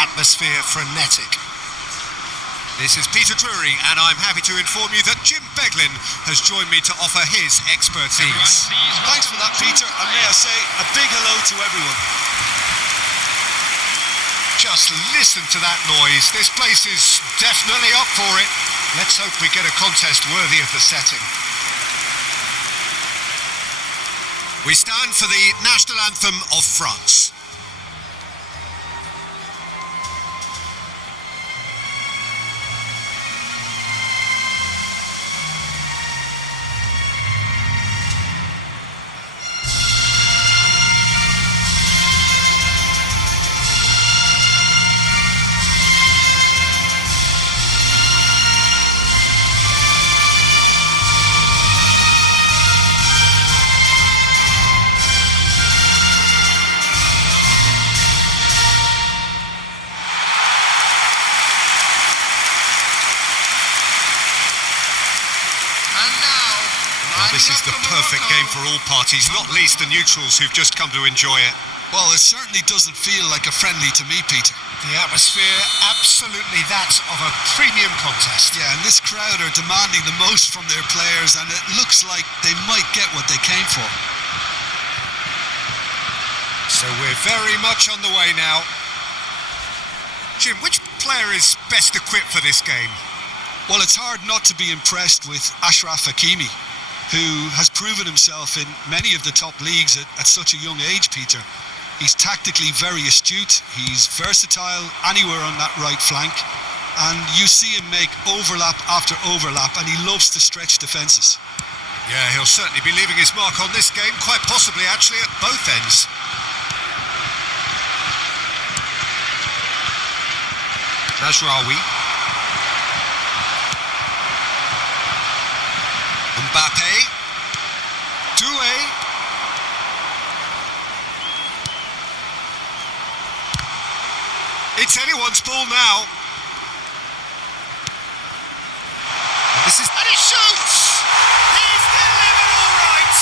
atmosphere frenetic. This is Peter Drury, and I'm happy to inform you that Jim Beglin has joined me to offer his expertise. Thanks for that, Peter, and may I say a big hello to everyone. Just listen to that noise. This place is definitely up for it. Let's hope we get a contest worthy of the setting. We stand for the national anthem of France. This is the perfect game for all parties, not least the neutrals who've just come to enjoy it. Well, it certainly doesn't feel like a friendly to me, Peter. The atmosphere, absolutely that of a premium contest. Yeah, and this crowd are demanding the most from their players, and it looks like they might get what they came for. So we're very much on the way now. Jim, which player is best equipped for this game? Well, it's hard not to be impressed with Achraf Hakimi, who has proven himself in many of the top leagues at such a young age, Peter. He's tactically very astute, he's versatile anywhere on that right flank, and you see him make overlap after overlap, and he loves to stretch defences. Yeah, he'll certainly be leaving his mark on this game, quite possibly actually at both ends. Mazraoui. Mbappe. Doué. It's anyone's ball now. And he shoots! He's delivered all right!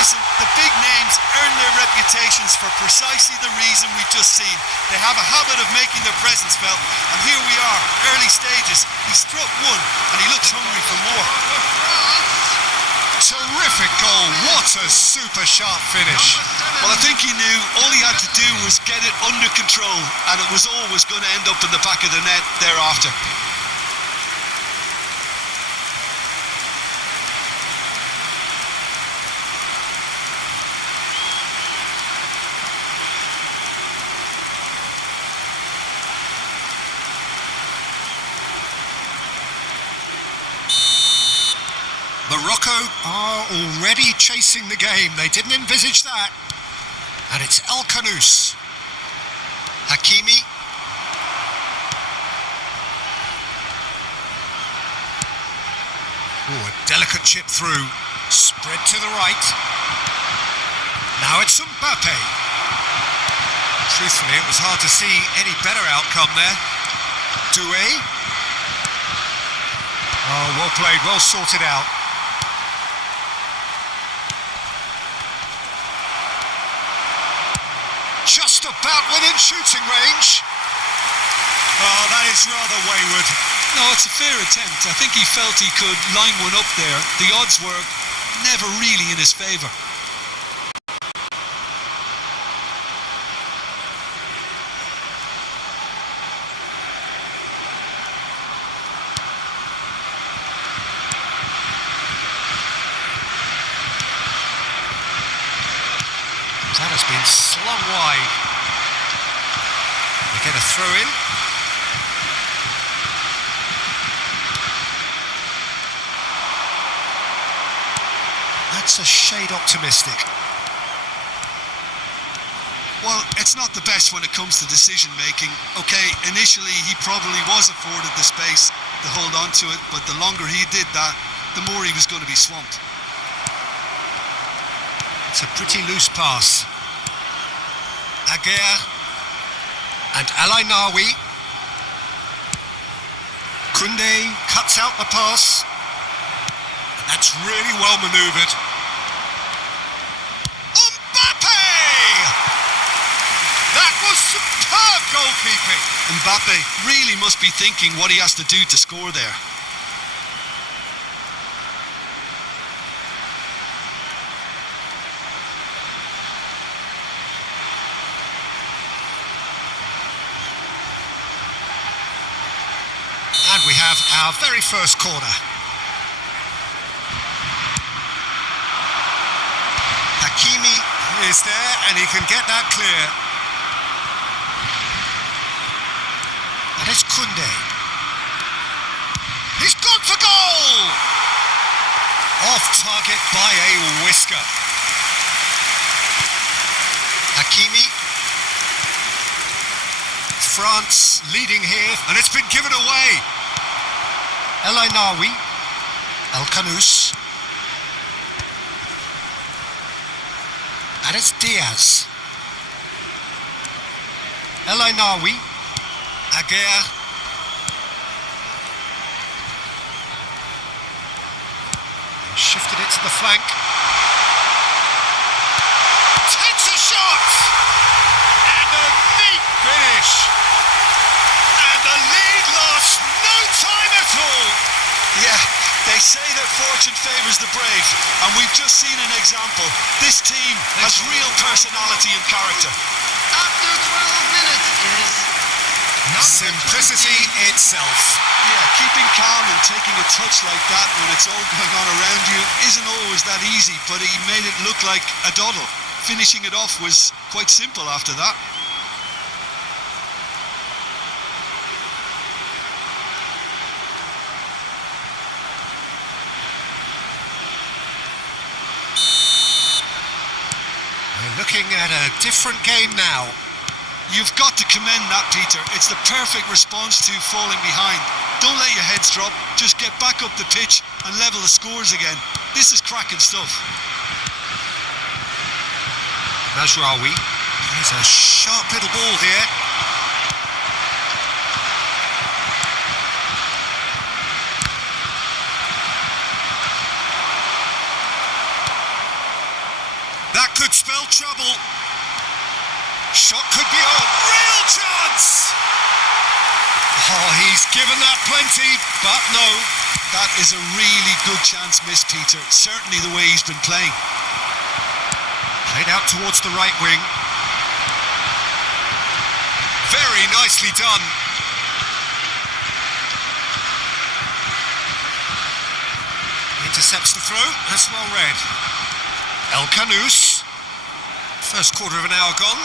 Listen, the big names earn their reputations for precisely the reason we've just seen. They have a habit of making their presence felt, and here we are, early stages. He struck one, and he looks hungry for more. Terrific goal, what a super sharp finish. Well, I think he knew all he had to do was get it under control, and it was always going to end up in the back of the net thereafter. Morocco are already chasing the game. They didn't envisage that. And it's El Khanous. Hakimi. Oh, a delicate chip through. Spread to the right. Now it's Mbappe. Truthfully, it was hard to see any better outcome there. Doué. Oh, well played, well sorted out. Just about within shooting range. Oh, that is rather wayward. No, it's a fair attempt. I think he felt he could line one up there. The odds were never really in his favour. That has been slung wide. They get a throw in. That's a shade optimistic. Well, it's not the best when it comes to decision making. Okay, initially he probably was afforded the space to hold on to it, but the longer he did that, the more he was going to be swamped. It's a pretty loose pass. Aguirre and Alainawi. Koundé cuts out the pass. And that's really well manoeuvred. Mbappe! That was superb goalkeeping. Mbappe really must be thinking what he has to do to score there. And we have our very first corner. Hakimi is there and he can get that clear. And it's Koundé. He's gone for goal! Off target by a whisker. Hakimi. France leading here, and it's been given away. El Ainaoui, El Kanous, and it's Diaz. El Ainaoui, Aguirre, shifted it to the flank. Takes a shot, and a neat finish. And the lead lost no time at all. Yeah, they say that fortune favours the brave, and we've just seen an example. This team has real personality and character. After 12 minutes is simplicity itself. Yeah, keeping calm and taking a touch like that when it's all going on around you isn't always that easy, but he made it look like a doddle. Finishing it off was quite simple after that. We're looking at a different game now. You've got to commend that, Peter. It's the perfect response to falling behind. Don't let your heads drop. Just get back up the pitch and level the scores again. This is cracking stuff. Mazraoui. There's a sharp little ball here. That could spell trouble. Shot could be on. Real chance! Oh, he's given that plenty, but no. That is a really good chance missed, Peter. Certainly the way he's been playing. Played out towards the right wing. Very nicely done. Intercepts the throw. That's well read. El Kanous. First quarter of an hour gone.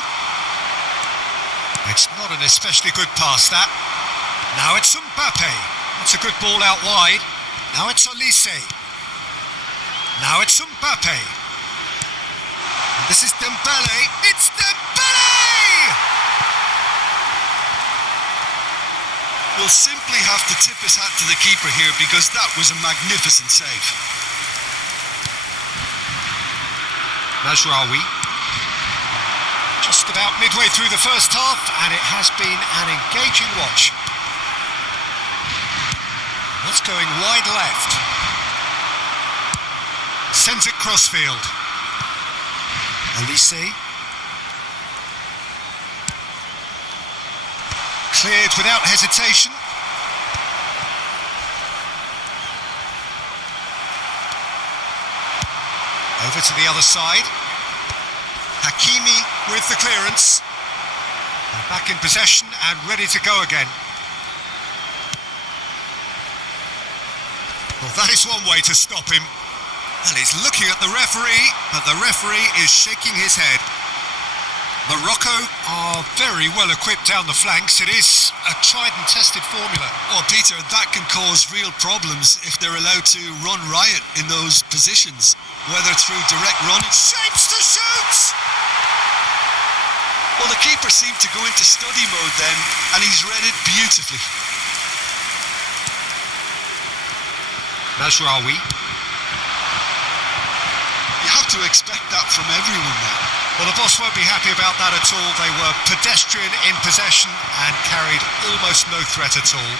It's not an especially good pass, that. Now it's Mbappe. That's a good ball out wide. Now it's Olise. Now it's Mbappe. And this is Dembele. It's Dembele! We'll simply have to tip his hat to the keeper here because that was a magnificent save. Mazraoui. Just about midway through the first half, and it has been an engaging watch. That's going wide left. Sends it crossfield. Olise. Cleared without hesitation. Over to the other side. Hakimi with the clearance. They're back in possession and ready to go again. Well, that is one way to stop him. And he's looking at the referee, but the referee is shaking his head. Morocco are very well equipped down the flanks. It is a tried and tested formula. Well, Peter, that can cause real problems if they're allowed to run riot in those positions, whether through direct running. Shapes to shoot! Well, the keeper seemed to go into study mode then, and he's read it beautifully. Mazraoui. You have to expect that from everyone now. Well, the boss won't be happy about that at all. They were pedestrian in possession and carried almost no threat at all.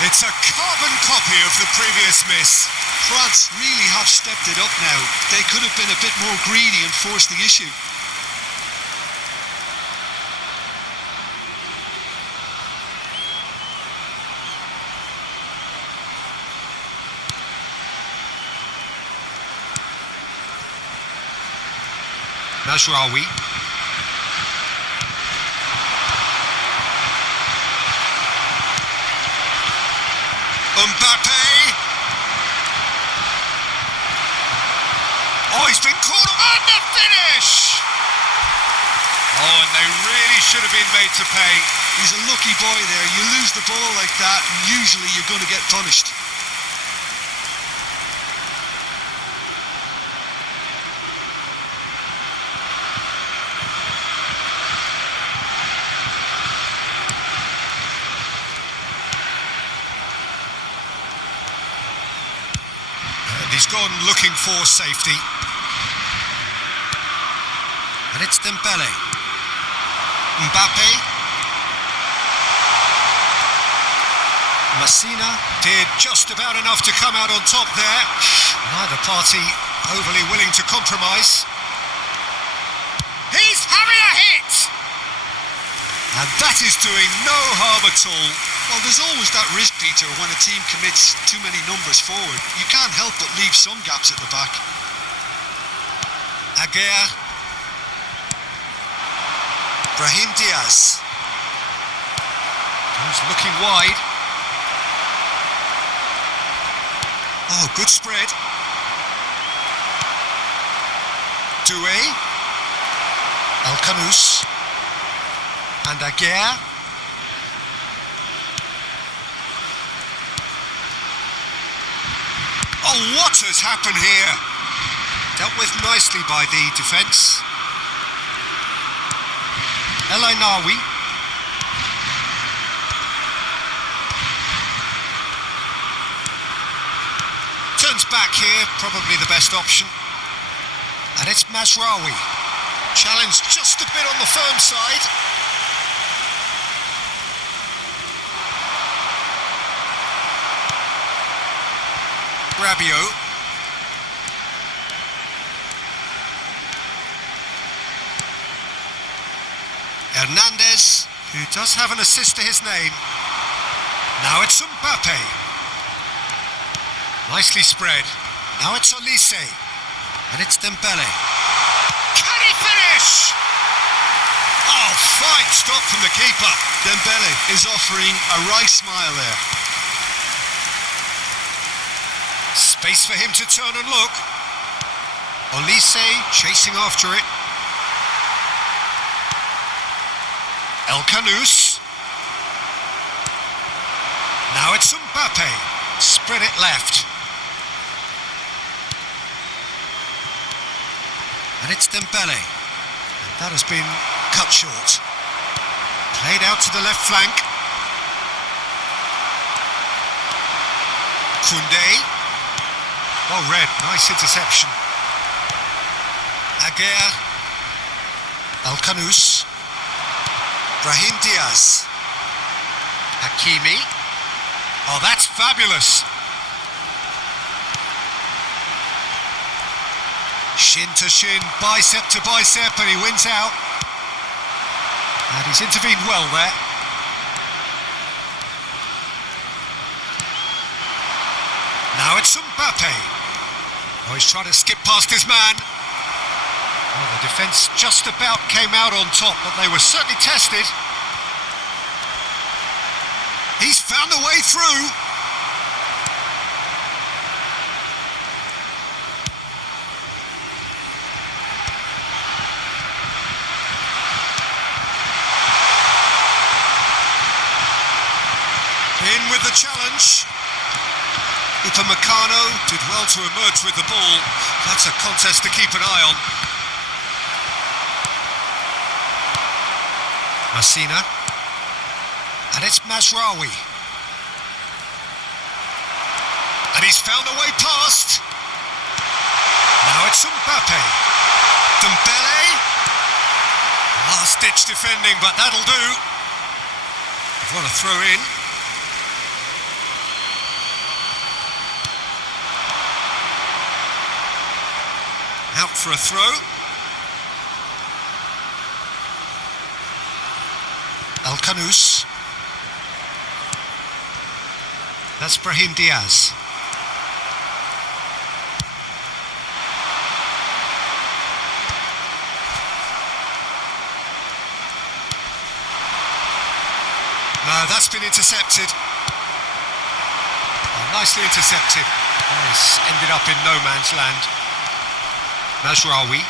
It's It's a carbon copy of the previous miss. France really have stepped it up now. They could have been a bit more greedy and forced the issue. Mazraoui. Mbappe. Oh, he's been caught on the finish. Oh, and they really should have been made to pay. He's a lucky boy there. You lose the ball like that, and usually you're going to get punished. He's gone looking for safety. And it's Dembele. Mbappe. Messina did just about enough to come out on top there. Neither party overly willing to compromise. He's having a hit! And that is doing no harm at all. Well, there's always that risk, Peter, when a team commits too many numbers forward. You can't help but leave some gaps at the back. Aguirre. Brahim Diaz. Goes looking wide. Oh, good spread. Doué. El Kanous. And Aguirre. Oh, what has happened here? Dealt with nicely by the defence. El Ainaoui. Turns back here, probably the best option. And it's Mazraoui. Challenged just a bit on the firm side. Rabiot. Hernandez, who does have an assist to his name. Now it's Mbappe. Nicely spread. Now it's Olise. And it's Dembele. Can he finish? Oh, fine stop from the keeper. Dembele is offering a wry smile there. Space for him to turn and look. Olise chasing after it. El Kanous. Now it's Mbappe. Spread it left. And it's Dembele. And that has been cut short. Played out to the left flank. Koundé. Well read, nice interception. Aguirre. El Kanous. Brahim Diaz. Hakimi. Oh, that's fabulous. Shin to shin, bicep to bicep, and he wins out. And he's intervened well there. Now it's Mbappe. Oh, he's trying to skip past his man. Well, the defence just about came out on top, but they were certainly tested. He's found a way through. In with the challenge. Upamecano did well to emerge with the ball. That's a contest to keep an eye on. Messina. And it's Mazraoui. And he's found a way past. Now it's Mbappe. Dembele. Last-ditch defending, but that'll do. What a throw in. Out for a throw. El Kanous. That's Brahim Diaz. No, that's been intercepted. Oh, nicely intercepted. It's ended up in no man's land. Mazraoui.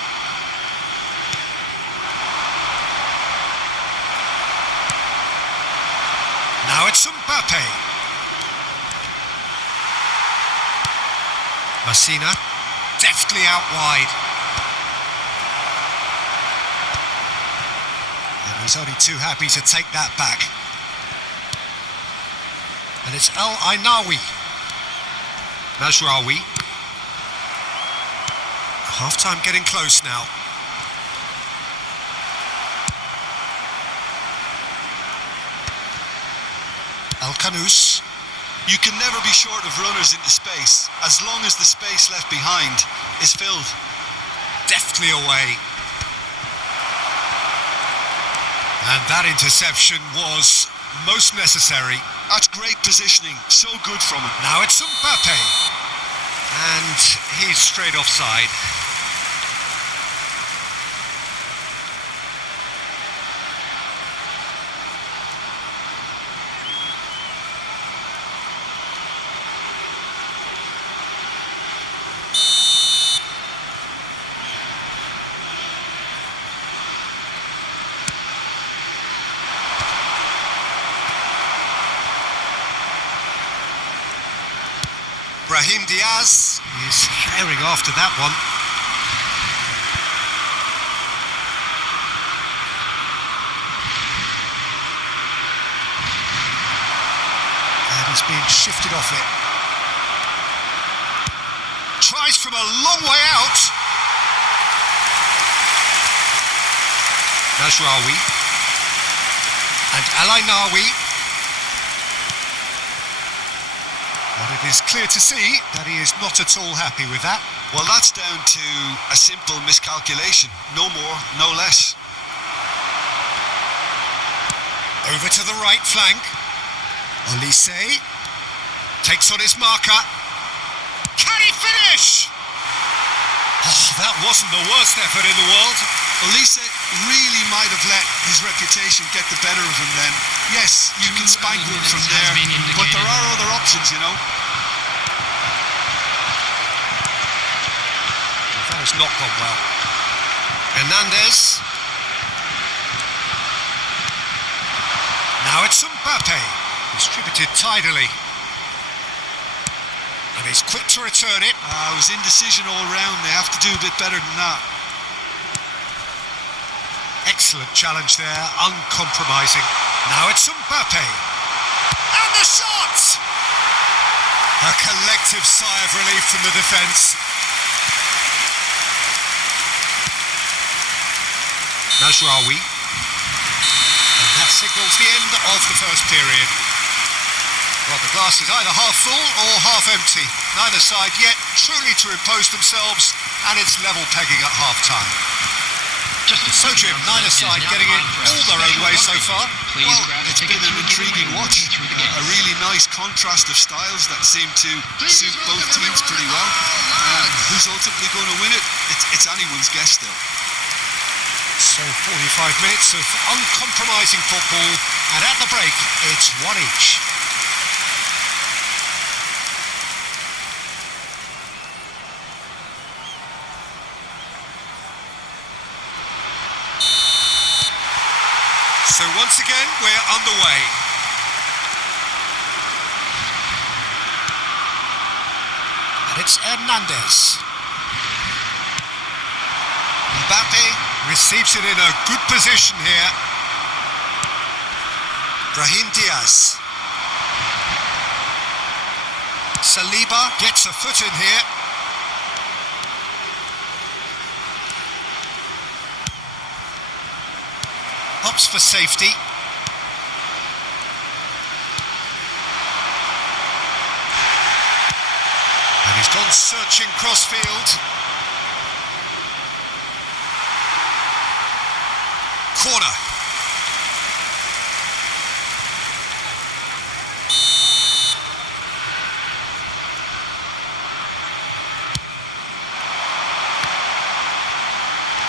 Now it's Mbappe. Messina, deftly out wide. And he's only too happy to take that back. And it's El Ainaoui. Mazraoui. Half-time getting close now. El Kanous. You can never be short of runners into space, as long as the space left behind is filled. Deftly away. And that interception was most necessary. That's great positioning, so good from him. Now it's Mbappe. And he's straight offside. Brahim Diaz is herring after that one. And he's being shifted off it. Tries from a long way out. Mazraoui. And El Ainaoui. But it is clear to see that he is not at all happy with that. Well, that's down to a simple miscalculation. No more, no less. Over to the right flank. Olise takes on his marker. Can he finish? Oh, that wasn't the worst effort in the world. Olise really might have let his reputation get the better of him then. Yes, you can spank one from there, but there are other options, you know. That has not gone well. Hernandez. Now it's Mbappe. Distributed tidily. And he's quick to return it. It was indecision all round. They have to do a bit better than that. Excellent challenge there, uncompromising. Now it's Mbappe. And the shot! A collective sigh of relief from the defence. Mazraoui. And that signals the end of the first period. Well, the glass is either half full or half empty. Neither side yet truly to impose themselves, and it's level pegging at half-time. So Jim, neither side getting it all their own way so far. Well, it's been an intriguing watch. A really nice contrast of styles that seem to suit both teams pretty well. Who's ultimately going to win it? It's anyone's guess still. So 45 minutes of uncompromising football, and at the break, it's one each. So once again, we're underway. And it's Hernandez. Mbappe receives it in a good position here. Brahim Diaz. Saliba gets a foot in here. Opts for safety. And he's gone searching crossfield. corner.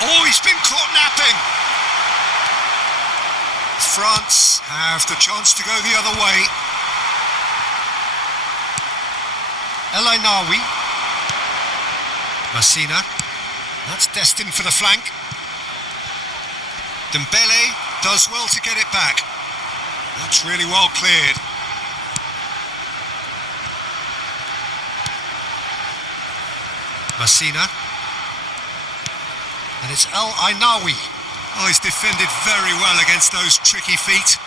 Oh, he's been caught napping. France have the chance to go the other way. El Ainaoui. Messina. That's destined for the flank. Dembele does well to get it back. That's really well cleared. Messina. And it's El Ainaoui. Oh, he's defended very well against those tricky feet.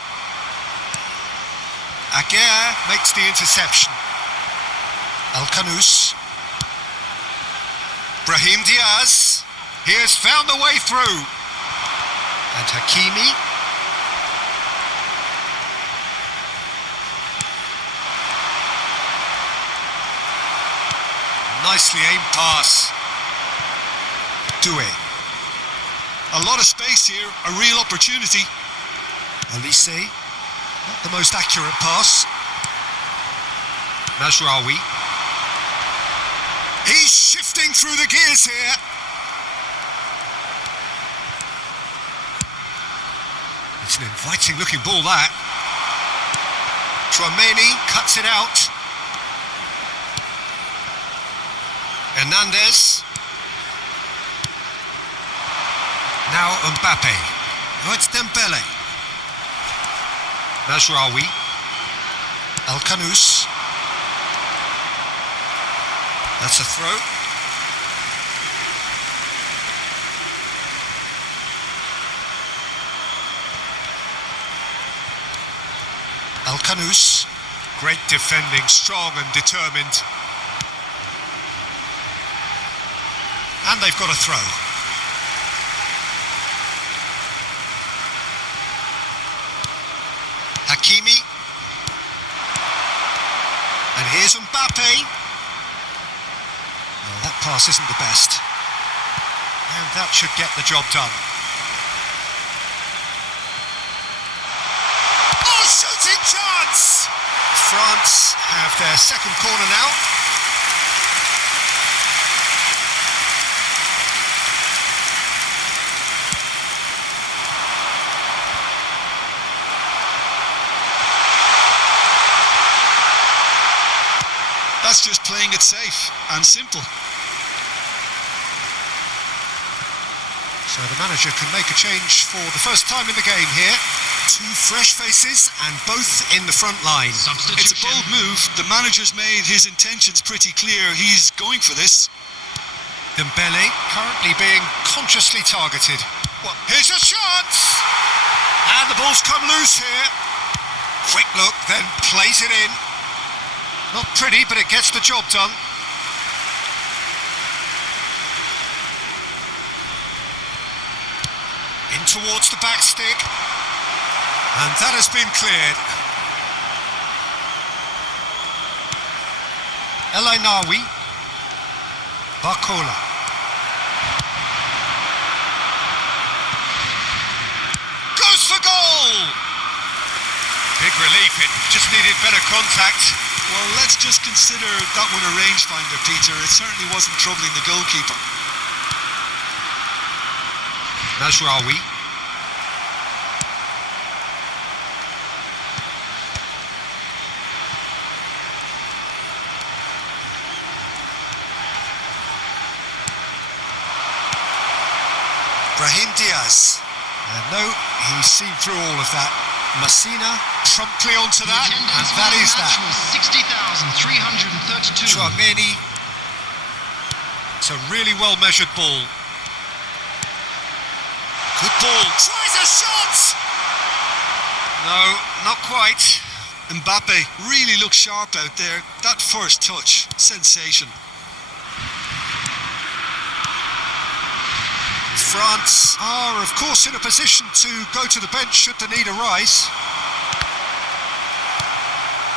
Aguirre makes the interception. El Kanous. Brahim Diaz. He has found the way through. And Hakimi. Nicely aimed pass. Doué. A lot of space here, a real opportunity. Elise, not the most accurate pass. Mazraoui. He's shifting through the gears here. It's an inviting looking ball, that. Tchouaméni cuts it out. Hernandez. Now Mbappe. Oh, it's Dembele. Mazraoui. El Kanous. That's a throw. El Kanous. Great defending, strong and determined. And they've got a throw. Hakimi. And here's Mbappe. Well, that pass isn't the best. And that should get the job done. Oh, shooting chance! France have their second corner now. That's just playing it safe and simple. So the manager can make a change for the first time in the game here. Two fresh faces and both in the front line. It's a bold move. The manager's made his intentions pretty clear. He's going for this. Dembele currently being consciously targeted. Well, here's a chance! And the ball's come loose here. Quick look, then plays it in. Not pretty, but it gets the job done. In towards the back stick. And that has been cleared. El Ainaoui. Barcola. Goes for goal! Big relief, it just needed better contact. Well, let's just consider that one a rangefinder, Peter. It certainly wasn't troubling the goalkeeper. Mazraoui. Brahim Diaz. No, he's seen through all of that. Messina promptly onto that, and that is that. 60,332. Tchouaméni. It's a really well measured ball. Good ball. Tries a shot! No, not quite. Mbappe really looks sharp out there. That first touch, sensation. France are, of course, in a position to go to the bench should the need arise.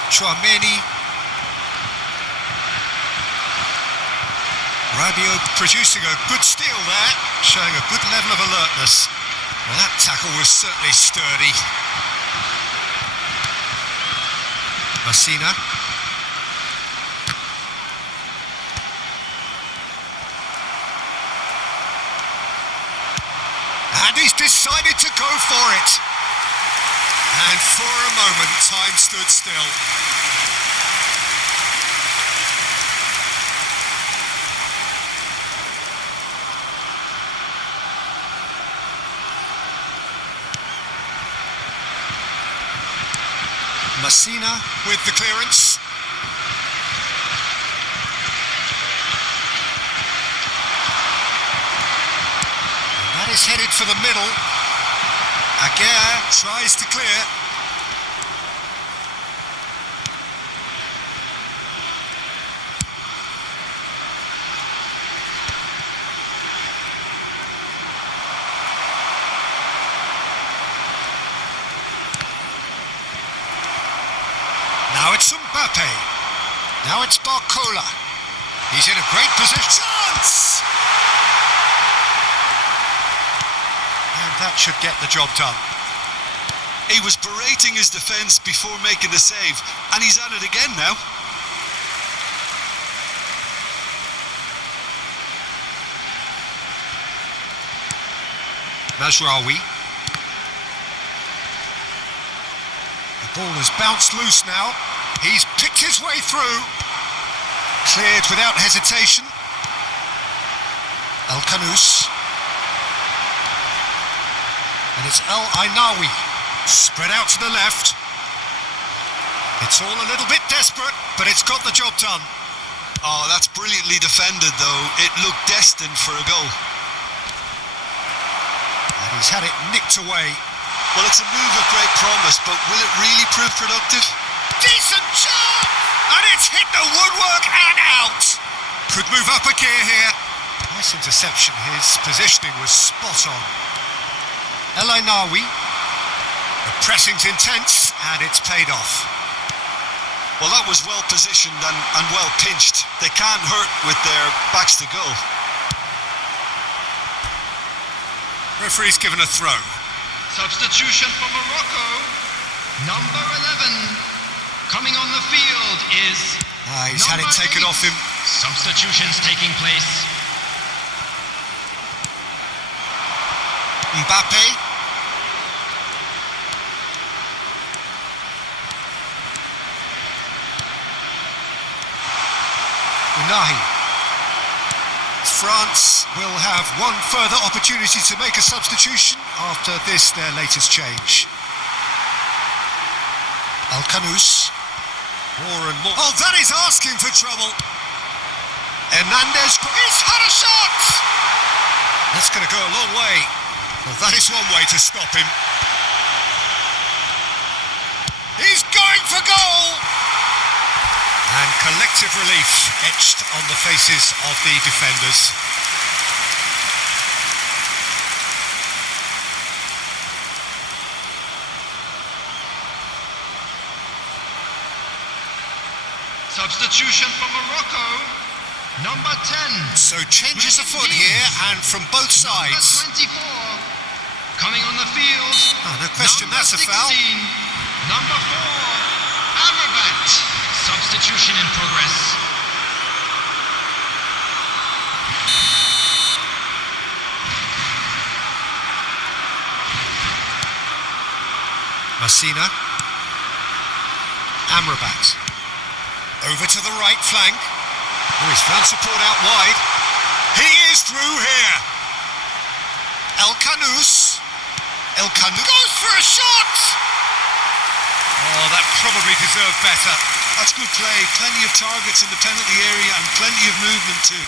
Tchouaméni. Rabiot producing a good steal there, showing a good level of alertness. Well, that tackle was certainly sturdy. Messina. And he's decided to go for it. And for a moment, time stood still. Messina with the clearance. And that is headed for the middle. Aguirre tries to clear. Now it's Mbappe. Now it's Barcola. He's in a great position. Chance! And that should get the job done. He was berating his defence before making the save, and he's at it again now. Mazraoui. The ball has bounced loose now. He's picked his way through. Cleared without hesitation. El Kanous. And it's El Ainawi. Spread out to the left. It's all a little bit desperate, but it's got the job done. Oh, that's brilliantly defended, though. It looked destined for a goal. And he's had it nicked away. Well, it's a move of great promise, but will it really prove productive? Decent shot! And it's hit the woodwork and out. Could move up a gear here. Nice interception. His positioning was spot on. El Ainawi. The pressing's intense, and it's paid off. Well, that was well positioned and well pinched. They can't hurt with their backs to goal. Referee's given a throw. Substitution for Morocco. Number 11. Coming on the field is... He's had it taken off him. Substitutions taking place. Mbappe. Unahi. France will have one further opportunity to make a substitution after this, their latest change. El Kanous. More and more. Oh, that is asking for trouble. Hernandez. He's had a shot! That's going to go a long way. Well, that is one way to stop him. He's going for goal! And collective relief etched on the faces of the defenders. Substitution for Morocco. Number 10. So changes afoot here and from both sides. Number 24. Coming on the field. Oh, no question, Number that's a foul. 16. Number 4. Amrabat. Substitution in progress. Messina. Amrabat. Over to the right flank. Oh, he's found support out wide. He is through here. El Kanous. El Kanous goes for a shot! Oh, that probably deserved better. That's good play. Plenty of targets in the penalty area and plenty of movement too.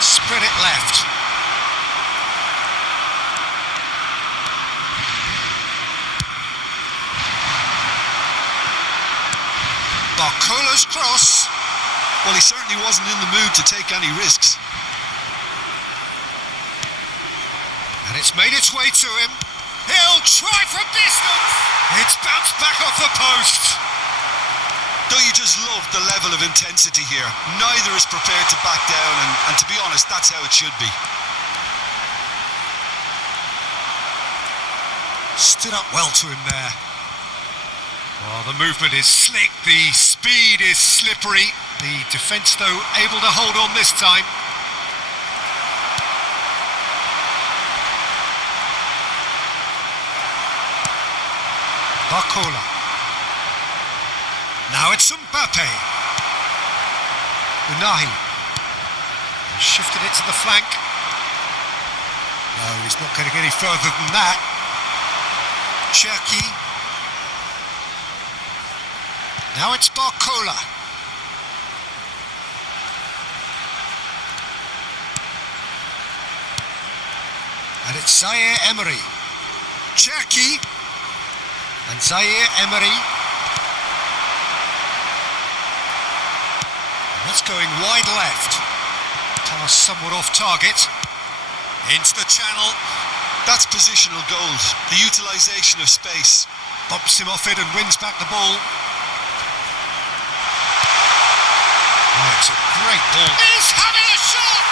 Spread it left. Barcola's cross. Well, he certainly wasn't in the mood to take any risks. And it's made its way to him. He'll try from distance. It's bounced back off the post. Don't you just love the level of intensity here? Neither is prepared to back down, and to be honest, that's how it should be. Stood up well to him there. Well, the movement is slick, the speed is slippery. The defence, though, able to hold on this time. Barcola. Now it's Mbappe. Unahi. He's shifted it to the flank. No, he's not going to get any further than that. Cherki. Now it's Barcola. And it's Zaire Emery. Cherki. And Zaire Emery. That's going wide left. Pass somewhat off target. Into the channel. That's positional gold. The utilisation of space. Bumps him off it and wins back the ball. Oh, it's a great ball. He's having a shot!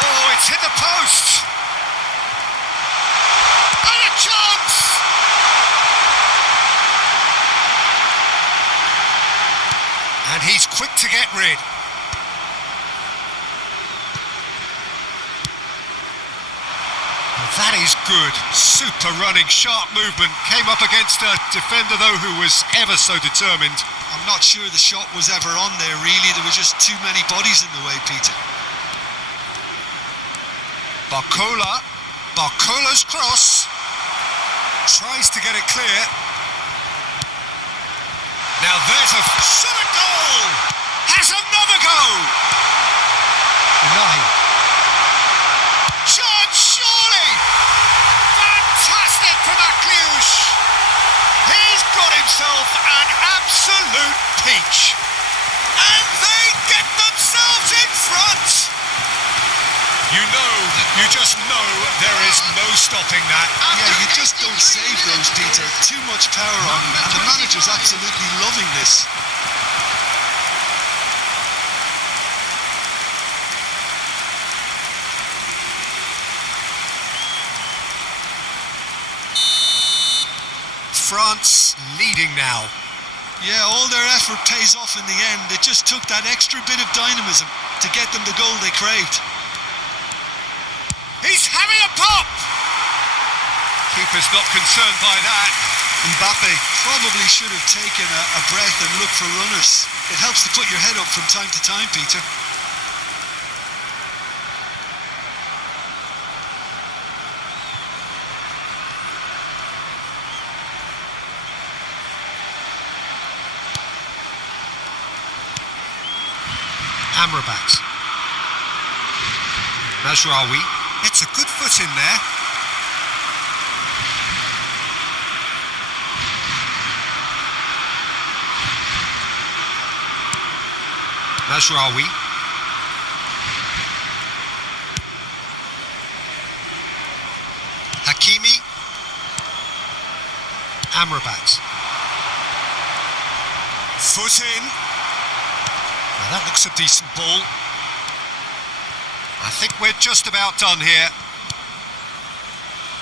Oh, it's hit the post. And a chance! And he's quick to get rid. That is good. Super running, sharp movement. Came up against a defender, though, who was ever so determined. I'm not sure the shot was ever on there, really. There were just too many bodies in the way, Peter. Barcola. Barcola's cross. Tries to get it clear. Now there's a shot at goal. Has another go. Unahi. Chance, surely! Fantastic from Akliouche! He's got himself an absolute peach. And they get themselves in front! You just know there is no stopping that. Yeah, you just don't save those, Peter. Too much power on them, and the manager's absolutely loving this. France leading now. Yeah, all their effort pays off in the end. It just took that extra bit of dynamism to get them the goal they craved. He's having a pop! Keeper's not concerned by that. Mbappe probably should have taken a breath and looked for runners. It helps to put your head up from time to time, Peter. Amrabat. Mazraoui. It's a good foot in there. Mazraoui. Hakimi. Amrabat. Foot in. Now that looks a decent ball. I think we're just about done here.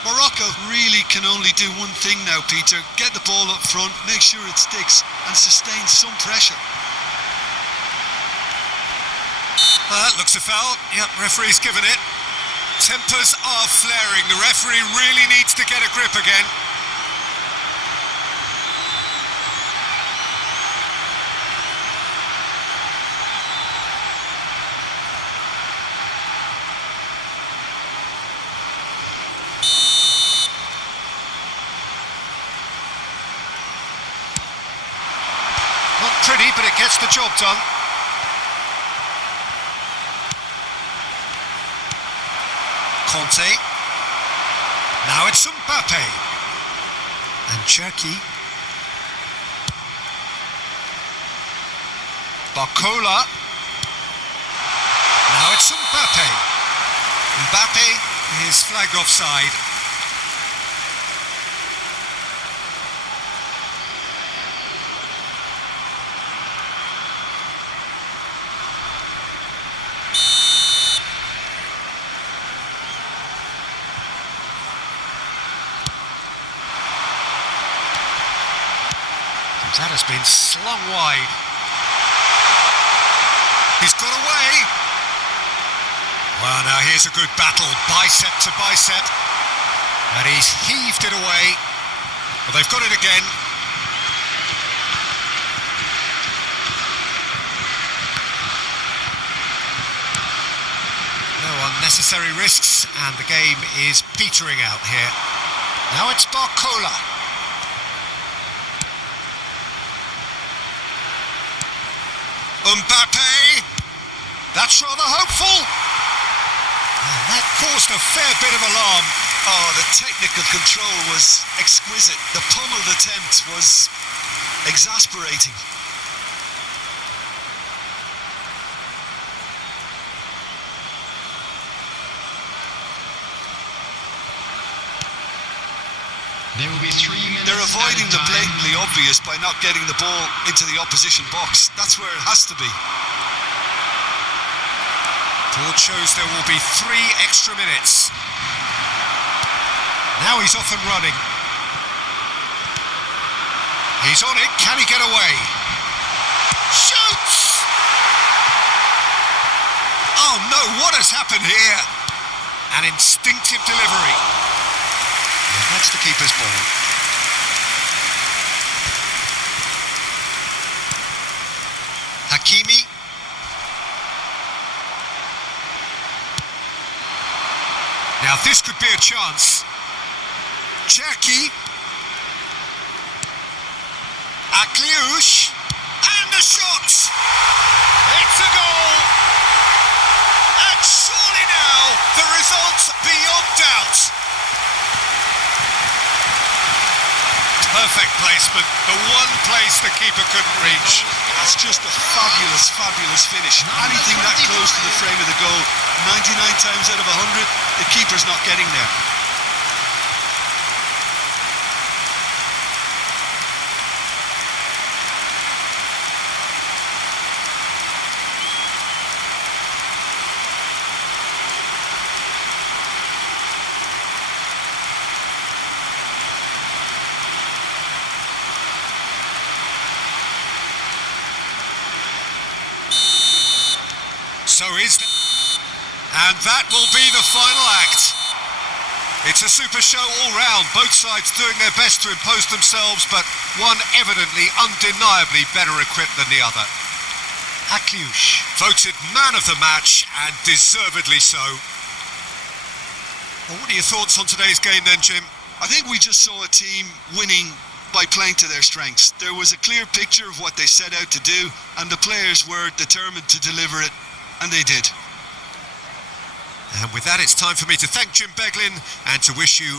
Morocco really can only do one thing now, Peter. Get the ball up front, make sure it sticks, and sustain some pressure. That looks a foul. Yep, referee's given it. Tempers are flaring. The referee really needs to get a grip again. Not pretty, but it gets the job done. Conte. Now it's Mbappe. And Cherki. Barcola. Now it's Mbappe. Mbappe is flagged offside. That has been slung wide. He's got away. Well, now here's a good battle, bicep to bicep. And he's heaved it away. Well, they've got it again. No unnecessary risks, and the game is petering out here. Now it's Barcola. Mbappe, that's rather hopeful. And that caused a fair bit of alarm. Oh, the technical control was exquisite. The pummeled attempt was exasperating. There will be 3 minutes. They're avoiding the blatantly obvious by not getting the ball into the opposition box. That's where it has to be. Board shows there will be 3 extra minutes. Now he's off and running. He's on it. Can he get away? Shoots! Oh no, what has happened here? An instinctive delivery. And that's the keeper's ball. Hakimi. Now this could be a chance. Cherki. Akliouche. And the shot! It's a goal! And surely now, the result's beyond doubt. Perfect placement, the one place the keeper couldn't reach. That's just a fabulous, fabulous finish. Anything that close to the frame of the goal, 99 times out of 100, the keeper's not getting there. So is that. And that will be the final act. It's a super show all round, both sides doing their best to impose themselves, but one evidently, undeniably better equipped than the other. Akliouche, voted man of the match, and deservedly so. Well, what are your thoughts on today's game then, Jim? I think we just saw a team winning by playing to their strengths. There was a clear picture of what they set out to do, and the players were determined to deliver it. And they did. And with that, it's time for me to thank Jim Beglin and to wish you